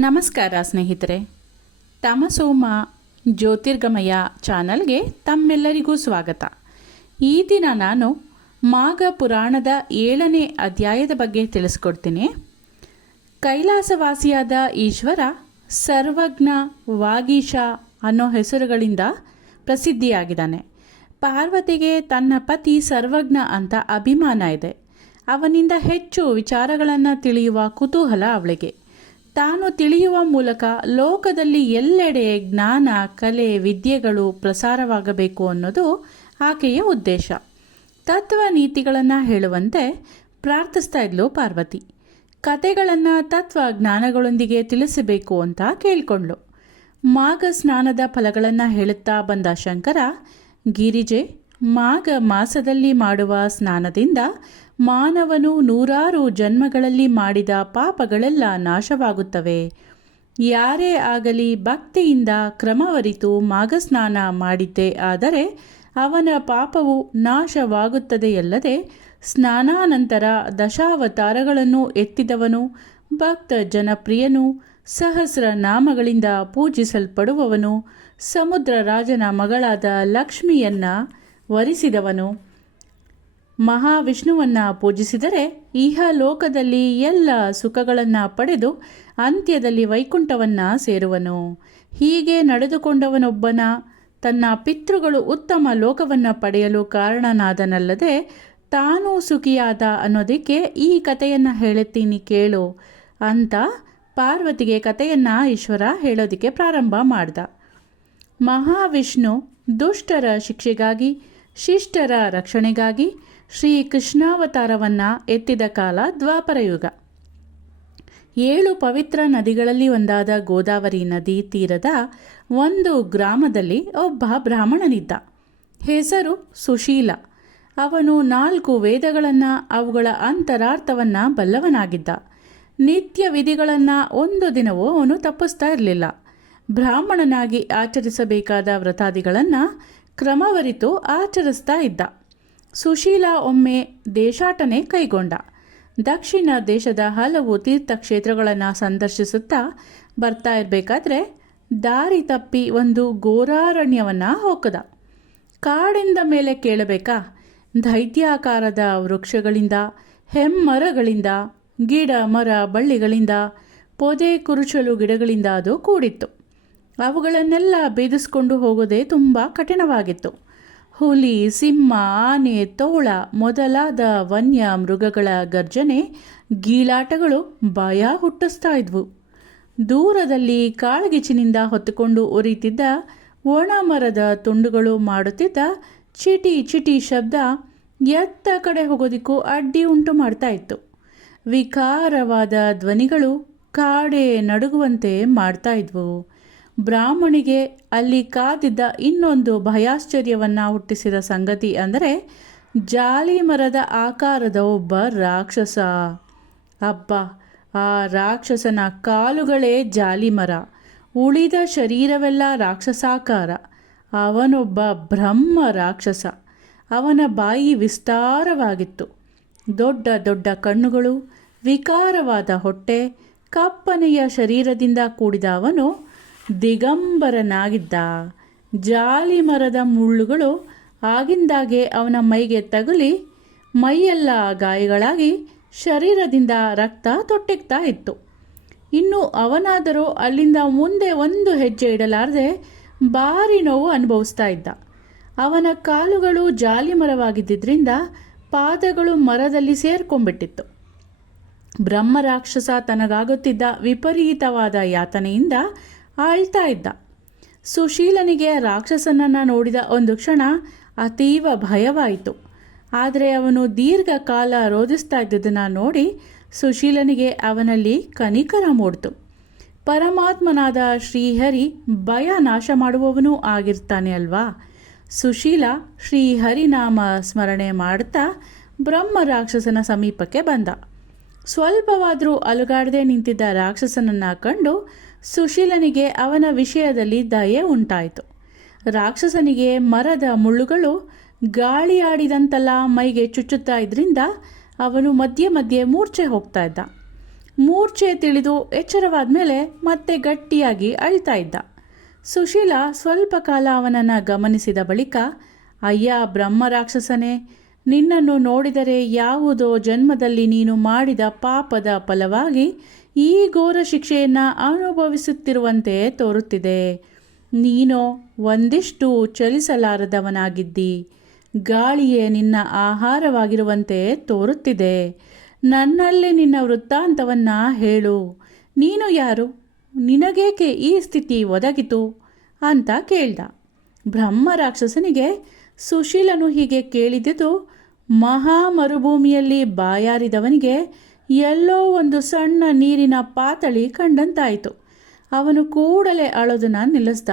ನಮಸ್ಕಾರ ಸ್ನೇಹಿತರೆ. ತಮಸೋಮ ಜ್ಯೋತಿರ್ಗಮಯ ಚಾನಲ್ಗೆ ತಮ್ಮೆಲ್ಲರಿಗೂ ಸ್ವಾಗತ. ಈ ದಿನ ನಾನು ಮಾಘ ಪುರಾಣದ ಏಳನೇ ಅಧ್ಯಾಯದ ಬಗ್ಗೆ ತಿಳಿಸ್ಕೊಡ್ತೀನಿ. ಕೈಲಾಸವಾಸಿಯಾದ ಈಶ್ವರ ಸರ್ವಜ್ಞ ವಾಗೀಶ ಅನ್ನೋ ಹೆಸರುಗಳಿಂದ ಪ್ರಸಿದ್ಧಿಯಾಗಿದ್ದಾನೆ. ಪಾರ್ವತಿಗೆ ತನ್ನ ಪತಿ ಸರ್ವಜ್ಞ ಅಂತ ಅಭಿಮಾನ ಇದೆ. ಅವನಿಂದ ಹೆಚ್ಚು ವಿಚಾರಗಳನ್ನು ತಿಳಿಯುವ ಕುತೂಹಲ ಅವಳಿಗೆ. ತಾನು ತಿಳಿಯುವ ಮೂಲಕ ಲೋಕದಲ್ಲಿ ಎಲ್ಲೆಡೆ ಜ್ಞಾನ, ಕಲೆ, ವಿದ್ಯೆಗಳು ಪ್ರಸಾರವಾಗಬೇಕು ಅನ್ನೋದು ಆಕೆಯ ಉದ್ದೇಶ. ತತ್ವ ನೀತಿಗಳನ್ನು ಹೇಳುವಂತೆ ಪ್ರಾರ್ಥಿಸ್ತಾ ಇದ್ಲು ಪಾರ್ವತಿ. ಕತೆಗಳನ್ನು ತತ್ವ ಜ್ಞಾನಗಳೊಂದಿಗೆ ತಿಳಿಸಬೇಕು ಅಂತ ಕೇಳಿಕೊಂಡ್ಳು. ಮಾಘ ಸ್ನಾನದ ಫಲಗಳನ್ನು ಹೇಳುತ್ತಾ ಬಂದ ಶಂಕರ, ಗಿರಿಜೆ ಮಾಘ ಮಾಸದಲ್ಲಿ ಮಾಡುವ ಸ್ನಾನದಿಂದ ಮಾನವನು ನೂರಾರು ಜನ್ಮಗಳಲ್ಲಿ ಮಾಡಿದ ಪಾಪಗಳೆಲ್ಲ ನಾಶವಾಗುತ್ತವೆ. ಯಾರೇ ಆಗಲಿ ಭಕ್ತಿಯಿಂದ ಕ್ರಮವರಿತು ಮಾಘಸ್ನಾನ ಮಾಡಿದ್ದೆ ಆದರೆ ಅವನ ಪಾಪವು ನಾಶವಾಗುತ್ತದೆಯಲ್ಲದೆ ಸ್ನಾನಾನಂತರ ದಶಾವತಾರಗಳನ್ನು ಎತ್ತಿದವನು, ಭಕ್ತ ಜನಪ್ರಿಯನು, ಸಹಸ್ರ ನಾಮಗಳಿಂದ ಪೂಜಿಸಲ್ಪಡುವವನು, ಸಮುದ್ರ ರಾಜನ ಮಗಳಾದ ಲಕ್ಷ್ಮಿಯನ್ನ ವರಿಸಿದವನು. ಮಹಾವಿಷ್ಣುವನ್ನು ಪೂಜಿಸಿದರೆ ಇಹ ಲೋಕದಲ್ಲಿ ಎಲ್ಲ ಸುಖಗಳನ್ನು ಪಡೆದು ಅಂತ್ಯದಲ್ಲಿ ವೈಕುಂಠವನ್ನ ಸೇರುವನು. ಹೀಗೆ ನಡೆದುಕೊಂಡವನೊಬ್ಬನ, ತನ್ನ ಪಿತೃಗಳು ಉತ್ತಮ ಲೋಕವನ್ನು ಪಡೆಯಲು ಕಾರಣನಾದನಲ್ಲದೆ ತಾನೂ ಸುಖಿಯಾದ ಅನ್ನೋದಕ್ಕೆ ಈ ಕಥೆಯನ್ನು ಹೇಳುತ್ತೀನಿ ಕೇಳು ಅಂತ ಪಾರ್ವತಿಗೆ ಕಥೆಯನ್ನು ಈಶ್ವರ ಹೇಳೋದಕ್ಕೆ ಪ್ರಾರಂಭ ಮಾಡ್ದ. ಮಹಾವಿಷ್ಣು ದುಷ್ಟರ ಶಿಕ್ಷೆಗಾಗಿ ಶಿಷ್ಟರ ರಕ್ಷಣೆಗಾಗಿ ಶ್ರೀ ಕೃಷ್ಣಾವತಾರವನ್ನು ಎತ್ತಿದ ಕಾಲ ದ್ವಾಪರಯುಗ ಏಳು ಪವಿತ್ರ ನದಿಗಳಲ್ಲಿ ಒಂದಾದ ಗೋದಾವರಿ ನದಿ ತೀರದ ಒಂದು ಗ್ರಾಮದಲ್ಲಿ ಒಬ್ಬ ಬ್ರಾಹ್ಮಣನಿದ್ದ. ಹೆಸರು ಸುಶೀಲ. ಅವನು ನಾಲ್ಕು ವೇದಗಳನ್ನು, ಅವುಗಳ ಅಂತರಾರ್ಥವನ್ನು ಬಲ್ಲವನಾಗಿದ್ದ. ನಿತ್ಯ ವಿಧಿಗಳನ್ನು ಒಂದು ದಿನವೂ ಅವನು ತಪ್ಪಿಸ್ತಾ ಇರಲಿಲ್ಲ. ಬ್ರಾಹ್ಮಣನಾಗಿ ಆಚರಿಸಬೇಕಾದ ವ್ರತಾದಿಗಳನ್ನು ಕ್ರಮವರಿತು ಆಚರಿಸ್ತಾ ಇದ್ದ. ಸುಶೀಲ ಒಮ್ಮೆ ದೇಶಾಟನೆ ಕೈಗೊಂಡ. ದಕ್ಷಿಣ ದೇಶದ ಹಲವು ತೀರ್ಥಕ್ಷೇತ್ರಗಳನ್ನು ಸಂದರ್ಶಿಸುತ್ತಾ ಬರ್ತಾ ಇರಬೇಕಾದ್ರೆ ದಾರಿ ತಪ್ಪಿ ಒಂದು ಘೋರಾರಣ್ಯವನ್ನು ಹೋಗದ ಕಾಡಿಂದ ಮೇಲೆ ಕೇಳಬೇಕಾ? ದೈತ್ಯಾಕಾರದ ವೃಕ್ಷಗಳಿಂದ, ಹೆಮ್ಮರಗಳಿಂದ, ಗಿಡ ಮರ ಬಳ್ಳಿಗಳಿಂದ, ಪೊದೆ ಕುರುಚಲು ಗಿಡಗಳಿಂದ ಅದು ಕೂಡಿತ್ತು. ಅವುಗಳನ್ನೆಲ್ಲ ಭೇದಿಸ್ಕೊಂಡು ಹೋಗೋದೇ ತುಂಬ ಕಠಿಣವಾಗಿತ್ತು. ಹುಲಿ, ಸಿಂಹ, ಆನೆ, ತೋಳ ಮೊದಲಾದ ವನ್ಯ ಮೃಗಗಳ ಗರ್ಜನೆ, ಗೀಳಾಟಗಳು ಭಯ ಹುಟ್ಟಿಸ್ತಾ ಇದ್ವು. ದೂರದಲ್ಲಿ ಕಾಳ್ಗಿಚಿನಿಂದ ಹೊತ್ತುಕೊಂಡು ಉರಿತಿದ್ದ ಒಣ ಮರದ ತುಂಡುಗಳು ಮಾಡುತ್ತಿದ್ದ ಚಿಟಿ ಚಿಟಿ ಶಬ್ದ ಎತ್ತ ಕಡೆ ಹೋಗೋದಿಕ್ಕೂ ಅಡ್ಡಿ ಉಂಟು ಮಾಡ್ತಾ ಇತ್ತು. ವಿಕಾರವಾದ ಧ್ವನಿಗಳು ಕಾಡೆ ನಡುಗುವಂತೆ ಮಾಡ್ತಾ ಇದ್ವು. ಬ್ರಾಹ್ಮಣಿಗೆ ಅಲ್ಲಿ ಕಾದಿದ್ದ ಇನ್ನೊಂದು ಭಯಾಶ್ಚರ್ಯವನ್ನು ಹುಟ್ಟಿಸಿದ ಸಂಗತಿ ಅಂದರೆ ಜಾಲಿ ಮರದ ಆಕಾರದ ಒಬ್ಬ ರಾಕ್ಷಸ. ಅಬ್ಬ, ಆ ರಾಕ್ಷಸನ ಕಾಲುಗಳೇ ಜಾಲಿ ಮರ. ಉಳಿದ ಶರೀರವೆಲ್ಲ ರಾಕ್ಷಸಾಕಾರ. ಅವನೊಬ್ಬ ಬ್ರಹ್ಮ ರಾಕ್ಷಸ. ಅವನ ಬಾಯಿ ವಿಸ್ತಾರವಾಗಿತ್ತು. ದೊಡ್ಡ ದೊಡ್ಡ ಕಣ್ಣುಗಳು, ವಿಕಾರವಾದ ಹೊಟ್ಟೆ, ಕಪ್ಪನೆಯ ಶರೀರದಿಂದ ಕೂಡಿದ ಅವನು ದಿಗಂಬರನಾಗಿದ್ದ ಜಾಲಿ ಮರದ ಮುಳ್ಳುಗಳು ಆಗಿಂದಾಗೆ ಅವನ ಮೈಗೆ ತಗುಲಿ ಮೈಯೆಲ್ಲ ಗಾಯಗಳಾಗಿ ಶರೀರದಿಂದ ರಕ್ತ ತೊಟ್ಟಿಗ್ತಾ ಇತ್ತು. ಇನ್ನು ಅವನಾದರೂ ಅಲ್ಲಿಂದ ಮುಂದೆ ಒಂದು ಹೆಜ್ಜೆ ಇಡಲಾರದೆ ಭಾರಿ ನೋವು ಅನುಭವಿಸ್ತಾ ಇದ್ದ. ಅವನ ಕಾಲುಗಳು ಜಾಲಿ ಮರವಾಗಿದ್ದರಿಂದ ಪಾದಗಳು ಮರದಲ್ಲಿ ಸೇರ್ಕೊಂಡ್ಬಿಟ್ಟಿತ್ತು. ಬ್ರಹ್ಮರಾಕ್ಷಸ ತನಗಾಗುತ್ತಿದ್ದ ವಿಪರೀತವಾದ ಯಾತನೆಯಿಂದ ಆಳ್ತಾ ಇದ್ದ. ಸುಶೀಲನಿಗೆ ರಾಕ್ಷಸನನ್ನು ನೋಡಿದ ಒಂದು ಕ್ಷಣ ಅತೀವ ಭಯವಾಯಿತು. ಆದರೆ ಅವನು ದೀರ್ಘಕಾಲ ರೋಧಿಸ್ತಾ ಇದ್ದುದನ್ನು ನೋಡಿ ಸುಶೀಲನಿಗೆ ಅವನಲ್ಲಿ ಕನಿಕರ ಮೂಡ್ತು. ಪರಮಾತ್ಮನಾದ ಶ್ರೀಹರಿ ಭಯ ನಾಶ ಮಾಡುವವನೂ ಆಗಿರ್ತಾನೆ ಅಲ್ವಾ? ಸುಶೀಲ ಶ್ರೀಹರಿನಾಮ ಸ್ಮರಣೆ ಮಾಡ್ತಾ ಬ್ರಹ್ಮ ರಾಕ್ಷಸನ ಸಮೀಪಕ್ಕೆ ಬಂದ. ಸ್ವಲ್ಪವಾದರೂ ಅಲುಗಾಡದೆ ನಿಂತಿದ್ದ ರಾಕ್ಷಸನನ್ನು ಕಂಡು ಸುಶೀಲನಿಗೆ ಅವನ ವಿಷಯದಲ್ಲಿ ದಯೆ ಉಂಟಾಯಿತು. ರಾಕ್ಷಸನಿಗೆ ಮರದ ಮುಳ್ಳುಗಳು ಗಾಳಿ ಆಡಿದಂತೆಲ್ಲ ಮೈಗೆ ಚುಚ್ಚುತ್ತಾ ಇದ್ರಿಂದ ಅವನು ಮಧ್ಯೆ ಮಧ್ಯೆ ಮೂರ್ಛೆ ಹೋಗ್ತಾ ಇದ್ದ. ಮೂರ್ಛೆ ತಿಳಿದು ಎಚ್ಚರವಾದ ಮೇಲೆ ಮತ್ತೆ ಗಟ್ಟಿಯಾಗಿ ಅಳ್ತಾ ಇದ್ದ. ಸುಶೀಲ ಸ್ವಲ್ಪ ಕಾಲ ಅವನನ್ನು ಗಮನಿಸಿದ ಬಳಿಕ, ಅಯ್ಯ, ಬ್ರಹ್ಮ ರಾಕ್ಷಸನೇ, ನಿನ್ನನ್ನು ನೋಡಿದರೆ ಯಾವುದೋ ಜನ್ಮದಲ್ಲಿ ನೀನು ಮಾಡಿದ ಪಾಪದ ಫಲವಾಗಿ ಈ ಘೋರ ಶಿಕ್ಷೆಯನ್ನು ಅನುಭವಿಸುತ್ತಿರುವಂತೆ ತೋರುತ್ತಿದೆ. ನೀನು ಒಂದಿಷ್ಟು ಚಲಿಸಲಾರದವನಾಗಿದ್ದಿ. ಗಾಳಿಯೇ ನಿನ್ನ ಆಹಾರವಾಗಿರುವಂತೆ ತೋರುತ್ತಿದೆ. ನನ್ನಲ್ಲಿ ನಿನ್ನ ವೃತ್ತಾಂತವನ್ನು ಹೇಳು. ನೀನು ಯಾರು? ನಿನಗೇಕೆ ಈ ಸ್ಥಿತಿ ಒದಗಿತು? ಅಂತ ಕೇಳ್ದ. ಬ್ರಹ್ಮ ರಾಕ್ಷಸನಿಗೆ ಸುಶೀಲನು ಹೀಗೆ ಕೇಳಿದ್ದು ಮಹಾ ಮರುಭೂಮಿಯಲ್ಲಿ ಬಾಯಾರಿದವನಿಗೆ ಎಲ್ಲೋ ಒಂದು ಸಣ್ಣ ನೀರಿನ ಪಾತಳಿ ಕಂಡಂತಾಯಿತು. ಅವನು ಕೂಡಲೇ ಅಳೋದನ್ನ ನಿಲ್ಲಿಸ್ದ.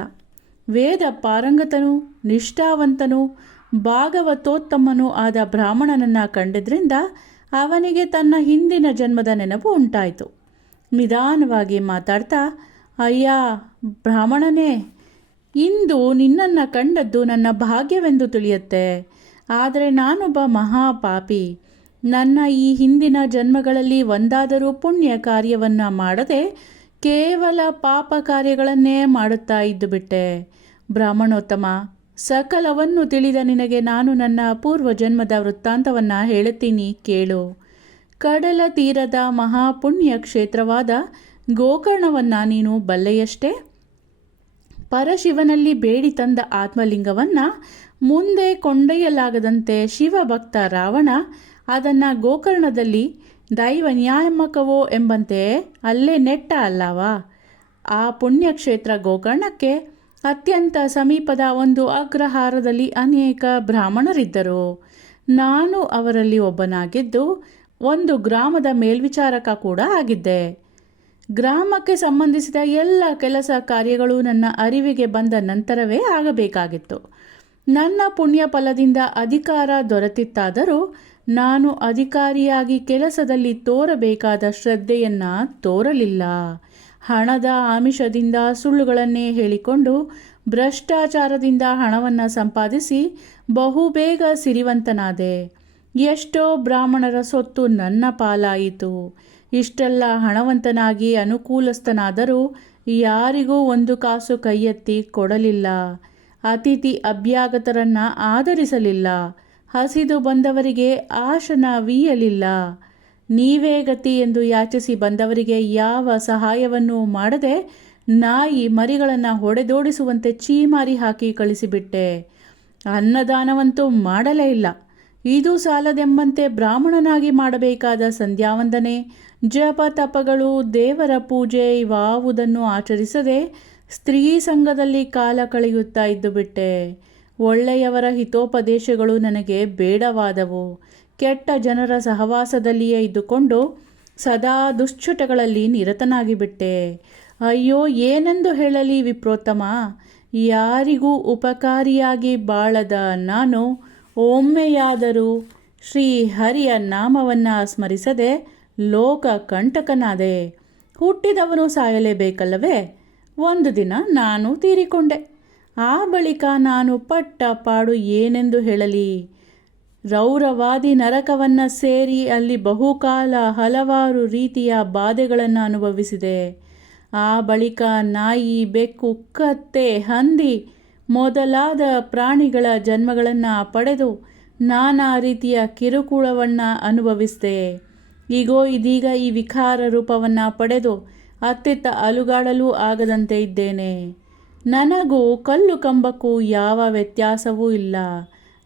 ವೇದ ಪಾರಂಗತನು, ನಿಷ್ಠಾವಂತನು, ಭಾಗವತೋತ್ತಮನೂ ಆದ ಬ್ರಾಹ್ಮಣನನ್ನು ಕಂಡಿದ್ರಿಂದ ಅವನಿಗೆ ತನ್ನ ಹಿಂದಿನ ಜನ್ಮದ ನೆನಪು ಉಂಟಾಯಿತು. ನಿಧಾನವಾಗಿ ಮಾತಾಡ್ತಾ, ಅಯ್ಯ, ಬ್ರಾಹ್ಮಣನೇ, ಇಂದು ನಿನ್ನನ್ನು ಕಂಡದ್ದು ನನ್ನ ಭಾಗ್ಯವೆಂದು ತಿಳಿಯುತ್ತೆ. ಆದರೆ ನಾನೊಬ್ಬ ಮಹಾಪಾಪಿ. ನನ್ನ ಈ ಹಿಂದಿನ ಜನ್ಮಗಳಲ್ಲಿ ಒಂದಾದರೂ ಪುಣ್ಯ ಕಾರ್ಯವನ್ನು ಮಾಡದೆ ಕೇವಲ ಪಾಪ ಕಾರ್ಯಗಳನ್ನೇ ಮಾಡುತ್ತಾ ಇದ್ದು ಬಿಟ್ಟೆ. ಬ್ರಾಹ್ಮಣೋತ್ತಮ, ಸಕಲವನ್ನು ತಿಳಿದ ನಿನಗೆ ನಾನು ನನ್ನ ಪೂರ್ವ ಜನ್ಮದ ವೃತ್ತಾಂತವನ್ನು ಹೇಳುತ್ತೀನಿ ಕೇಳು. ಕಡಲ ತೀರದ ಮಹಾಪುಣ್ಯ ಕ್ಷೇತ್ರವಾದ ಗೋಕರ್ಣವನ್ನು ನೀನು ಬಲ್ಲೆಯಷ್ಟೇ? ಪರಶಿವನಲ್ಲಿ ಬೇಡಿ ತಂದ ಆತ್ಮಲಿಂಗವನ್ನು ಮುಂದೆ ಕೊಂಡೊಯ್ಯಲಾಗದಂತೆ ಶಿವಭಕ್ತ ರಾವಣ ಅದನ್ನು ಗೋಕರ್ಣದಲ್ಲಿ ದೈವ ನ್ಯಾಯಮಕವೋ ಎಂಬಂತೆ ಅಲ್ಲೇ ನೆಟ್ಟ ಅಲ್ಲವಾ? ಆ ಪುಣ್ಯಕ್ಷೇತ್ರ ಗೋಕರ್ಣಕ್ಕೆ ಅತ್ಯಂತ ಸಮೀಪದ ಒಂದು ಅಗ್ರಹಾರದಲ್ಲಿ ಅನೇಕ ಬ್ರಾಹ್ಮಣರಿದ್ದರು. ನಾನು ಅವರಲ್ಲಿ ಒಬ್ಬನಾಗಿದ್ದು ಒಂದು ಗ್ರಾಮದ ಮೇಲ್ವಿಚಾರಕ ಕೂಡ ಆಗಿದ್ದೆ. ಗ್ರಾಮಕ್ಕೆ ಸಂಬಂಧಿಸಿದ ಎಲ್ಲ ಕೆಲಸ ಕಾರ್ಯಗಳು ನನ್ನ ಅರಿವಿಗೆ ಬಂದ ನಂತರವೇ ಆಗಬೇಕಾಗಿತ್ತು. ನನ್ನ ಪುಣ್ಯ ಫಲದಿಂದ ಅಧಿಕಾರ ದೊರೆತಿತ್ತಾದರೂ ನಾನು ಅಧಿಕಾರಿಯಾಗಿ ಕೆಲಸದಲ್ಲಿ ತೋರಬೇಕಾದ ಶ್ರದ್ಧೆಯನ್ನು ತೋರಲಿಲ್ಲ. ಹಣದ ಆಮಿಷದಿಂದ ಸುಳ್ಳುಗಳನ್ನೇ ಹೇಳಿಕೊಂಡು ಭ್ರಷ್ಟಾಚಾರದಿಂದ ಹಣವನ್ನು ಸಂಪಾದಿಸಿ ಬಹುಬೇಗ ಸಿರಿವಂತನಾದೆ. ಎಷ್ಟೋ ಬ್ರಾಹ್ಮಣರ ಸೊತ್ತು ನನ್ನ ಪಾಲಾಯಿತು. ಇಷ್ಟೆಲ್ಲ ಹಣವಂತನಾಗಿ ಅನುಕೂಲಸ್ಥನಾದರೂ ಯಾರಿಗೂ ಒಂದು ಕಾಸು ಕೈಯೆತ್ತಿ ಕೊಡಲಿಲ್ಲ. ಅತಿಥಿ ಅಭ್ಯಾಗತರನ್ನ ಆಧರಿಸಲಿಲ್ಲ. ಹಸಿದು ಬಂದವರಿಗೆ ಆಶನ ವೀಯಲಿಲ್ಲ ನೀವೇ ಗತಿ ಎಂದು ಯಾಚಿಸಿ ಬಂದವರಿಗೆ ಯಾವ ಸಹಾಯವನ್ನೂ ಮಾಡದೆ ನಾಯಿ ಮರಿಗಳನ್ನು ಹೊಡೆದೋಡಿಸುವಂತೆ ಚೀಮಾರಿ ಹಾಕಿ ಕಳಿಸಿಬಿಟ್ಟೆ. ಅನ್ನದಾನವಂತೂ ಮಾಡಲೇ ಇಲ್ಲ. ಇದು ಸಾಲದೆಂಬಂತೆ ಬ್ರಾಹ್ಮಣನಾಗಿ ಮಾಡಬೇಕಾದ ಸಂಧ್ಯಾವಂದನೆ. ಜಪ ತಪಗಳು, ದೇವರ ಪೂಜೆ ಇವಾವುದನ್ನು ಆಚರಿಸದೆ ಸ್ತ್ರೀ ಸಂಘದಲ್ಲಿ ಕಾಲ ಕಳೆಯುತ್ತಾ ಇದ್ದು ಬಿಟ್ಟೆ ಒಳ್ಳೆಯವರ ಹಿತೋಪದೇಶಗಳು ನನಗೆ ಬೇಡವಾದವು. ಕೆಟ್ಟ ಜನರ ಸಹವಾಸದಲ್ಲಿಯೇ ಇದ್ದುಕೊಂಡು ಸದಾ ದುಶ್ಚಟಗಳಲ್ಲಿ ನಿರತನಾಗಿಬಿಟ್ಟೆ. ಅಯ್ಯೋ, ಏನೆಂದು ಹೇಳಲಿ ವಿಪ್ರೋತ್ತಮ? ಯಾರಿಗೂ ಉಪಕಾರಿಯಾಗಿ ಬಾಳದ ನಾನು ಒಮ್ಮೆಯಾದರೂ ಶ್ರೀ ಹರಿಯ ನಾಮವನ್ನು ಸ್ಮರಿಸದೆ ಲೋಕ ಕಂಟಕನಾದೆ. ಹುಟ್ಟಿದವನು ಸಾಯಲೇಬೇಕಲ್ಲವೇ? ಒಂದು ದಿನ ನಾನು ತೀರಿಕೊಂಡೆ. ಆ ಬಳಿಕ ನಾನು ಪಟ್ಟ ಪಾಡು ಏನೆಂದು ಹೇಳಲಿ? ರೌರವಾದಿ ನರಕವನ್ನು ಸೇರಿ ಅಲ್ಲಿ ಬಹುಕಾಲ ಹಲವಾರು ರೀತಿಯ ಬಾಧೆಗಳನ್ನು ಅನುಭವಿಸಿದೆ. ಆ ಬಳಿಕ ನಾಯಿ, ಬೆಕ್ಕು, ಕತ್ತೆ, ಹಂದಿ ಮೊದಲಾದ ಪ್ರಾಣಿಗಳ ಜನ್ಮಗಳನ್ನು ಪಡೆದು ನಾನಾ ರೀತಿಯ ಕಿರುಕುಳವನ್ನು ಅನುಭವಿಸಿದೆ. ಈಗೋ, ಇದೀಗ ಈ ವಿಕಾರ ರೂಪವನ್ನು ಪಡೆದು ಅತ್ತಿತ್ತ ಅಲುಗಾಡಲೂ ಆಗದಂತೆ ಇದ್ದೇನೆ. ನನಗೂ ಕಲ್ಲು ಕಂಬಕ್ಕೂ ಯಾವ ವ್ಯತ್ಯಾಸವೂ ಇಲ್ಲ.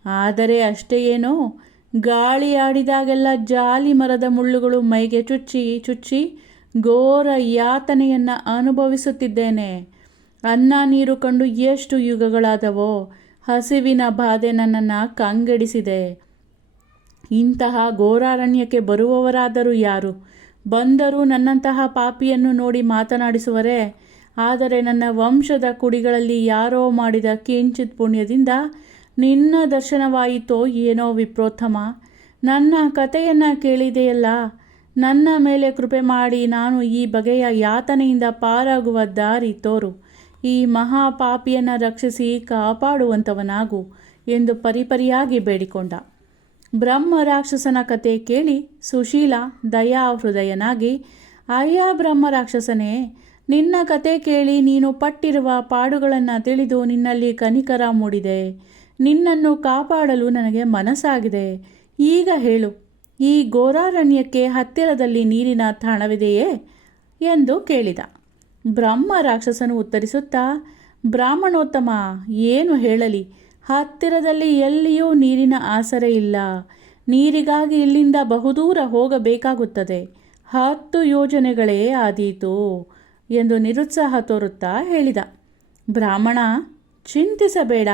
ಆದರೆ ಅಷ್ಟೇ ಏನೋ, ಗಾಳಿ ಆಡಿದಾಗೆಲ್ಲ ಜಾಲಿ ಮರದ ಮುಳ್ಳುಗಳು ಮೈಗೆ ಚುಚ್ಚಿ ಚುಚ್ಚಿ ಘೋರ ಯಾತನೆಯನ್ನು ಅನುಭವಿಸುತ್ತಿದ್ದೇನೆ. ಅನ್ನ ನೀರು ಕಂಡು ಎಷ್ಟು ಯುಗಗಳಾದವೋ, ಹಸಿವಿನ ಬಾಧೆ ನನ್ನನ್ನು ಕಂಗೆಡಿಸಿದೆ. ಇಂತಹ ಘೋರಾರಣ್ಯಕ್ಕೆ ಬರುವವರಾದರೂ ಯಾರು? ಬಂದರೂ ನನ್ನಂತಹ ಪಾಪಿಯನ್ನು ನೋಡಿ ಮಾತನಾಡಿಸುವರೇ ಆದರೆ ನನ್ನ ವಂಶದ ಕುಡಿಗಳಲ್ಲಿ ಯಾರೋ ಮಾಡಿದ ಕಿಂಚಿತ್ ಪುಣ್ಯದಿಂದ ನಿನ್ನ ದರ್ಶನವಾಯಿತೋ ಏನೋ ವಿಪ್ರೋತ್ತಮ. ನನ್ನ ಕಥೆಯನ್ನು ಕೇಳಿದೆಯಲ್ಲ, ನನ್ನ ಮೇಲೆ ಕೃಪೆ ಮಾಡಿ ನಾನು ಈ ಬಗೆಯ ಯಾತನೆಯಿಂದ ಪಾರಾಗುವ ದಾರಿ ತೋರು. ಈ ಮಹಾಪಾಪಿಯನ್ನು ರಕ್ಷಿಸಿ ಕಾಪಾಡುವಂಥವನಾಗು ಎಂದು ಪರಿಪರಿಯಾಗಿ ಬೇಡಿಕೊಂಡ. ಬ್ರಹ್ಮ ರಾಕ್ಷಸನ ಕತೆ ಕೇಳಿ ಸುಶೀಲ ದಯಾ ಹೃದಯನಾಗಿ ಅಯ್ಯ ಬ್ರಹ್ಮ ರಾಕ್ಷಸನೇ ನಿನ್ನ ಕತೆ ಕೇಳಿ ನೀನು ಪಟ್ಟಿರುವ ಪಾಡುಗಳನ್ನು ತಿಳಿದು ನಿನ್ನಲ್ಲಿ ಕನಿಕರ ಮೂಡಿದೆ. ನಿನ್ನನ್ನು ಕಾಪಾಡಲು ನನಗೆ ಮನಸ್ಸಾಗಿದೆ. ಈಗ ಹೇಳು, ಈ ಗೋರಾರಣ್ಯಕ್ಕೆ ಹತ್ತಿರದಲ್ಲಿ ನೀರಿನ ತಾಣವಿದೆಯೇ? ಎಂದು ಕೇಳಿದ. ಬ್ರಹ್ಮ ರಾಕ್ಷಸನು ಉತ್ತರಿಸುತ್ತಾ, ಬ್ರಾಹ್ಮಣೋತ್ತಮ, ಏನು ಹೇಳಲಿ? ಹತ್ತಿರದಲ್ಲಿ ಎಲ್ಲಿಯೂ ನೀರಿನ ಆಸರೆ ಇಲ್ಲ. ನೀರಿಗಾಗಿ ಇಲ್ಲಿಂದ ಬಹುದೂರ ಹೋಗಬೇಕಾಗುತ್ತದೆ. ಹತ್ತು ಯೋಜನೆಗಳೇ ಆದೀತು. ಎಂದು ನಿರುತ್ಸಾಹ ತೋರುತ್ತಾ ಹೇಳಿದ. ಬ್ರಾಹ್ಮಣ, ಚಿಂತಿಸಬೇಡ.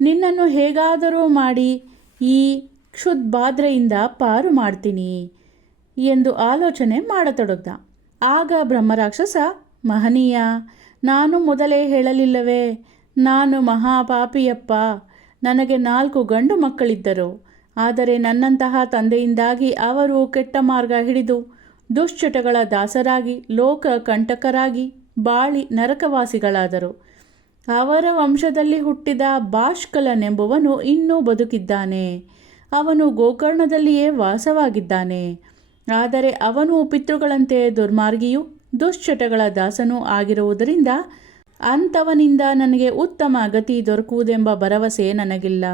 ನಿನ್ನನ್ನು ಹೇಗಾದರೂ ಮಾಡಿ ಈ ಕ್ಷುದ್ಭಾದ್ರೆಯಿಂದ ಪಾರು ಮಾಡ್ತೀನಿ ಎಂದು ಆಲೋಚನೆ ಮಾಡತೊಡಗ್ದ. ಆಗ ಬ್ರಹ್ಮರಾಕ್ಷಸ, ಮಹನೀಯ, ನಾನು ಮೊದಲೇ ಹೇಳಲಿಲ್ಲವೇ? ನಾನು ಮಹಾಪಾಪಿಯಪ್ಪ. ನನಗೆ ನಾಲ್ಕು ಗಂಡು ಮಕ್ಕಳಿದ್ದರು. ಆದರೆ ನನ್ನಂತಹ ತಂದೆಯಿಂದಾಗಿ ಅವರು ಕೆಟ್ಟ ಮಾರ್ಗ ಹಿಡಿದು ದುಶ್ಚಟಗಳ ದಾಸರಾಗಿ, ಲೋಕ ಕಂಟಕರಾಗಿ, ಬಾಳಿ ನರಕವಾಸಿಗಳಾದರು. ಅವರ ವಂಶದಲ್ಲಿ ಹುಟ್ಟಿದ ಬಾಷ್ಕಲನೆಂಬುವನು ಇನ್ನೂ ಬದುಕಿದ್ದಾನೆ. ಅವನು ಗೋಕರ್ಣದಲ್ಲಿಯೇ ವಾಸವಾಗಿದ್ದಾನೆ. ಆದರೆ ಅವನು ಪಿತೃಗಳಂತೆ ದುರ್ಮಾರ್ಗಿಯು, ದುಶ್ಚಟಗಳ ದಾಸನೂ ಆಗಿರುವುದರಿಂದ ಅಂಥವನಿಂದ ನನಗೆ ಉತ್ತಮ ಗತಿ ದೊರಕುವುದೆಂಬ ಭರವಸೆ ನನಗಿಲ್ಲ.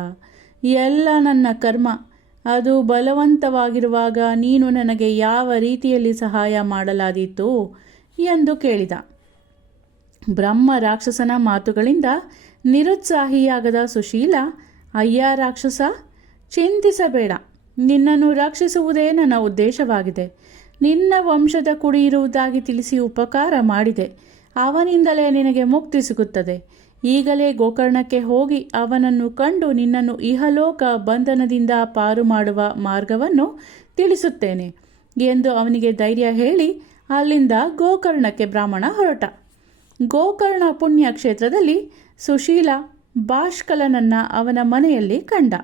ಎಲ್ಲ ನನ್ನ ಕರ್ಮ ಅದು ಬಲವಂತವಾಗಿರುವಾಗ ನೀನು ನನಗೆ ಯಾವ ರೀತಿಯಲ್ಲಿ ಸಹಾಯ ಮಾಡಲಾದೀತು ಎಂದು ಕೇಳಿದ. ಬ್ರಹ್ಮ ರಾಕ್ಷಸನ ಮಾತುಗಳಿಂದ ನಿರುತ್ಸಾಹಿಯಾಗದ ಸುಶೀಲ, ಅಯ್ಯ ರಾಕ್ಷಸ, ಚಿಂತಿಸಬೇಡ. ನಿನ್ನನ್ನು ರಕ್ಷಿಸುವುದೇ ನನ್ನ ಉದ್ದೇಶವಾಗಿದೆ. ನಿನ್ನ ವಂಶದ ಕುಡಿಯಿರುವುದಾಗಿ ತಿಳಿಸಿ ಉಪಕಾರ ಮಾಡಿದೆ. ಅವನಿಂದಲೇ ನಿನಗೆ ಮುಕ್ತಿ ಸಿಗುತ್ತದೆ. ಈಗಲೇ ಗೋಕರ್ಣಕ್ಕೆ ಹೋಗಿ ಅವನನ್ನು ಕಂಡು ನಿನ್ನನ್ನು ಇಹಲೋಕ ಬಂಧನದಿಂದ ಪಾರು ಮಾಡುವ ಮಾರ್ಗವನ್ನು ತಿಳಿಸುತ್ತೇನೆ ಎಂದು ಅವನಿಗೆ ಧೈರ್ಯ ಹೇಳಿ ಅಲ್ಲಿಂದ ಗೋಕರ್ಣಕ್ಕೆ ಬ್ರಾಹ್ಮಣ ಹೊರಟ. ಗೋಕರ್ಣ ಪುಣ್ಯ ಕ್ಷೇತ್ರದಲ್ಲಿ ಸುಶೀಲ ಬಾಷ್ಕಲನನ್ನ ಅವನ ಮನೆಯಲ್ಲಿ ಕಂಡ.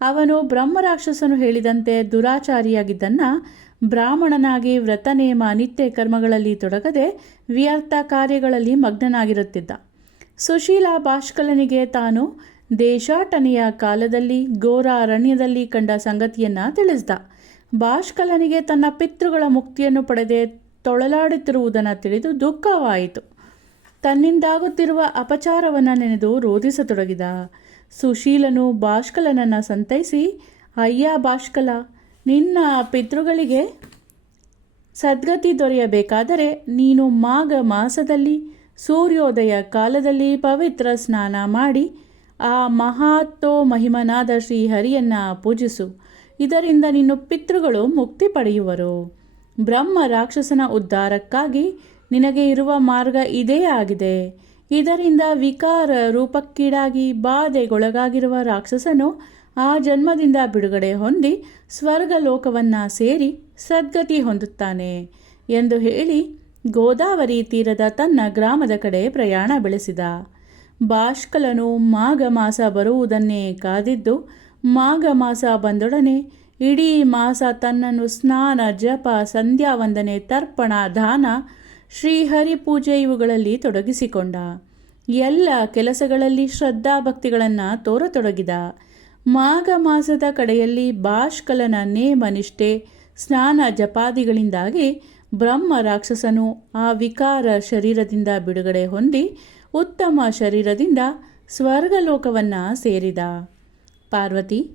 ಅವನು ಬ್ರಹ್ಮರಾಕ್ಷಸನು ಹೇಳಿದಂತೆ ದುರಾಚಾರಿಯಾಗಿದ್ದನ್ನು ಬ್ರಾಹ್ಮಣನಾಗಿ ವ್ರತನೇಮ ನಿತ್ಯ ಕರ್ಮಗಳಲ್ಲಿ ತೊಡಗದೆ ವ್ಯರ್ಥ ಕಾರ್ಯಗಳಲ್ಲಿ ಮಗ್ನನಾಗಿರುತ್ತಿದ್ದ. ಸುಶೀಲ ಭಾಷ್ಕಲನಿಗೆ ತಾನು ದೇಶಾಟನೆಯ ಕಾಲದಲ್ಲಿ ಘೋರ ಅರಣ್ಯದಲ್ಲಿ ಕಂಡ ಸಂಗತಿಯನ್ನ ತಿಳಿಸಿದ. ಭಾಷ್ಕಲನಿಗೆ ತನ್ನ ಪಿತೃಗಳ ಮುಕ್ತಿಯನ್ನು ಪಡೆದೇ ತೊಳಲಾಡುತ್ತಿರುವುದನ್ನು ತಿಳಿದು ದುಃಖವಾಯಿತು. ತನ್ನಿಂದಾಗುತ್ತಿರುವ ಅಪಚಾರವನ್ನು ನೆನೆದು ರೋಧಿಸತೊಡಗಿದ. ಸುಶೀಲನು ಭಾಷ್ಕಲನನ್ನು ಸಂತೈಸಿ, ಅಯ್ಯ ಭಾಷ್ಕಲ ನಿನ್ನ ಪಿತೃಗಳಿಗೆ ಸದ್ಗತಿ ದೊರೆಯಬೇಕಾದರೆ ನೀನು ಮಾಘ ಮಾಸದಲ್ಲಿ ಸೂರ್ಯೋದಯ ಕಾಲದಲ್ಲಿ ಪವಿತ್ರ ಸ್ನಾನ ಮಾಡಿ ಆ ಮಹಾತ್ತೋ ಮಹಿಮನಾದ ಶ್ರೀಹರಿಯನ್ನ ಪೂಜಿಸು. ಇದರಿಂದ ನಿನ್ನ ಪಿತೃಗಳು ಮುಕ್ತಿ ಪಡೆಯುವರು. ಬ್ರಹ್ಮ ರಾಕ್ಷಸನ ಉದ್ಧಾರಕ್ಕಾಗಿ ನಿನಗೆ ಇರುವ ಮಾರ್ಗ ಇದೇ ಆಗಿದೆ. ಇದರಿಂದ ವಿಕಾರ ರೂಪಕ್ಕೀಡಾಗಿ ಬಾಧೆಗೊಳಗಾಗಿರುವ ರಾಕ್ಷಸನು ಆ ಜನ್ಮದಿಂದ ಬಿಡುಗಡೆ ಹೊಂದಿ ಸ್ವರ್ಗ ಲೋಕವನ್ನ ಸೇರಿ ಸದ್ಗತಿ ಹೊಂದುತ್ತಾನೆ ಎಂದು ಹೇಳಿ ಗೋದಾವರಿ ತೀರದ ತನ್ನ ಗ್ರಾಮದ ಕಡೆ ಪ್ರಯಾಣ ಬೆಳೆಸಿದ. ಬಾಷ್ಕಲನು ಮಾಘ ಮಾಸ ಬರುವುದನ್ನೇ ಕಾದಿದ್ದು, ಮಾಘ ಮಾಸ ಬಂದೊಡನೆ ಇಡೀ ಮಾಸ ತನ್ನನ್ನು ಸ್ನಾನ, ಜಪ ಸಂಧ್ಯಾ ವಂದನೆ ತರ್ಪಣ, ದಾನ ಶ್ರೀಹರಿ ಪೂಜೆ ಇವುಗಳಲ್ಲಿ ತೊಡಗಿಸಿಕೊಂಡ. ಎಲ್ಲ ಕೆಲಸಗಳಲ್ಲಿ ಶ್ರದ್ಧಾಭಕ್ತಿಗಳನ್ನು ತೋರತೊಡಗಿದ. ಮಾಘ ಮಾಸದ ಕಡೆಯಲ್ಲಿ ಬಾಷ್ಕಲನ ನೇಮ ನಿಷ್ಠೆ ಸ್ನಾನ ಜಪಾದಿಗಳಿಂದಾಗಿ ಬ್ರಹ್ಮ ರಾಕ್ಷಸನು ಆ ವಿಕಾರ ಶರೀರದಿಂದ ಬಿಡುಗಡೆ ಹೊಂದಿ ಉತ್ತಮ ಶರೀರದಿಂದ ಸ್ವರ್ಗಲೋಕವನ್ನ ಸೇರಿದ. ಪಾರ್ವತಿ,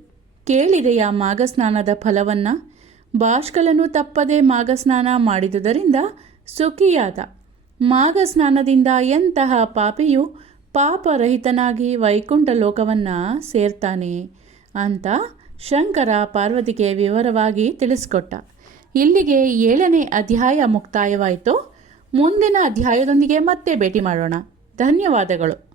ಕೇಳಿದೆಯ ಮಾಘಸ್ನಾನದ ಫಲವನ್ನ? ಬಾಷ್ಕಲನು ತಪ್ಪದೆ ಮಾಘಸ್ನಾನ ಮಾಡಿದುದರಿಂದ ಸುಖಿಯಾದ. ಮಾಘಸ್ನಾನದಿಂದ ಎಂತಹ ಪಾಪಿಯು ಪಾಪರಹಿತನಾಗಿ ವೈಕುಂಠ ಲೋಕವನ್ನ ಸೇರ್ತಾನೆ ಅಂತ ಶಂಕರ ಪಾರ್ವತಿಗೆ ವಿವರವಾಗಿ ತಿಳಿಸ್ಕೊಟ್ಟ. ಇಲ್ಲಿಗೆ ಏಳನೇ ಅಧ್ಯಾಯ ಮುಕ್ತಾಯವಾಯಿತು. ಮುಂದಿನ ಅಧ್ಯಾಯದೊಂದಿಗೆ ಮತ್ತೆ ಭೇಟಿ ಮಾಡೋಣ. ಧನ್ಯವಾದಗಳು.